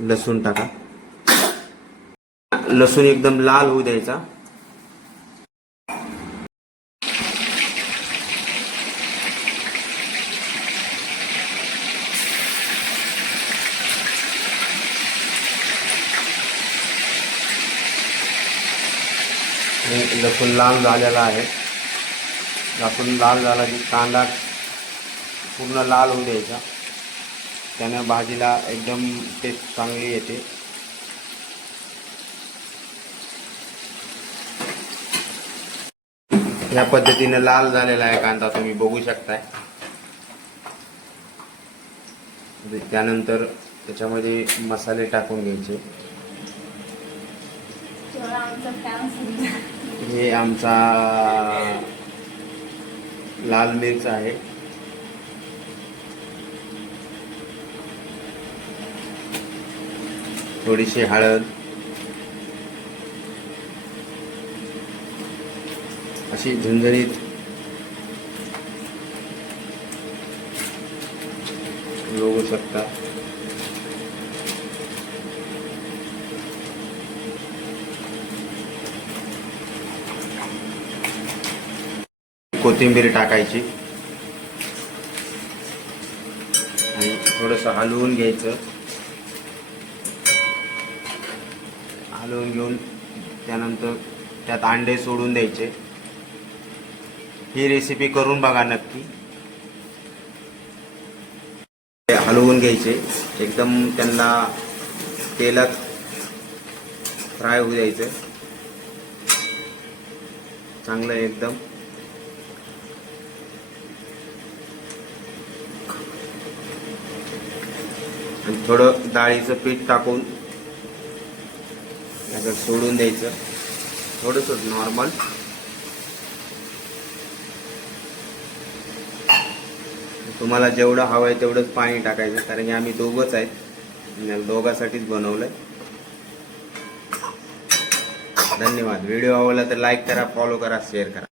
लसूण टाका. लसूण एकदम लाल होऊ द्यायचा. लसूण लाल झालेला आहे. लसूण लाल झाला की कांदा पूर्ण लाल होऊ द्यायचा. त्याने भाजीला एकदम टेस्ट चांगली येते. या पद्धतीने लाल झालेला आहे कांदा, तुम्ही बघू शकताय. त्यानंतर त्याच्यामध्ये मसाले टाकून घ्यायचे. हे आमचा लाल मिर्च आहे. थोडीशी हळद, अशी झणझणीत बघू शकता. कोथिंबीर टाकायची आणि थोडंसं हलवून घ्यायचं. हलवून घेऊन त्यानंतर त्यात अंडे सोडून द्यायचे. ही रेसिपी करून बघा नक्की. हलवून घ्यायचे, एकदम त्यांना तेलात फ्राय होऊ द्यायचं चांगलं एकदम. आणि थोडं डाळीचं पीठ टाकून याच्यात सोडून द्यायचं, थोडंसं नॉर्मल. तुम्हाला जेवढं हवं आहे तेवढंच पाणी टाकायचं, कारण की आम्ही दोघंच आहेत, दोघांसाठीच बनवलंय. धन्यवाद. व्हिडिओ आवडला तर लाईक करा, फॉलो करा, शेअर करा.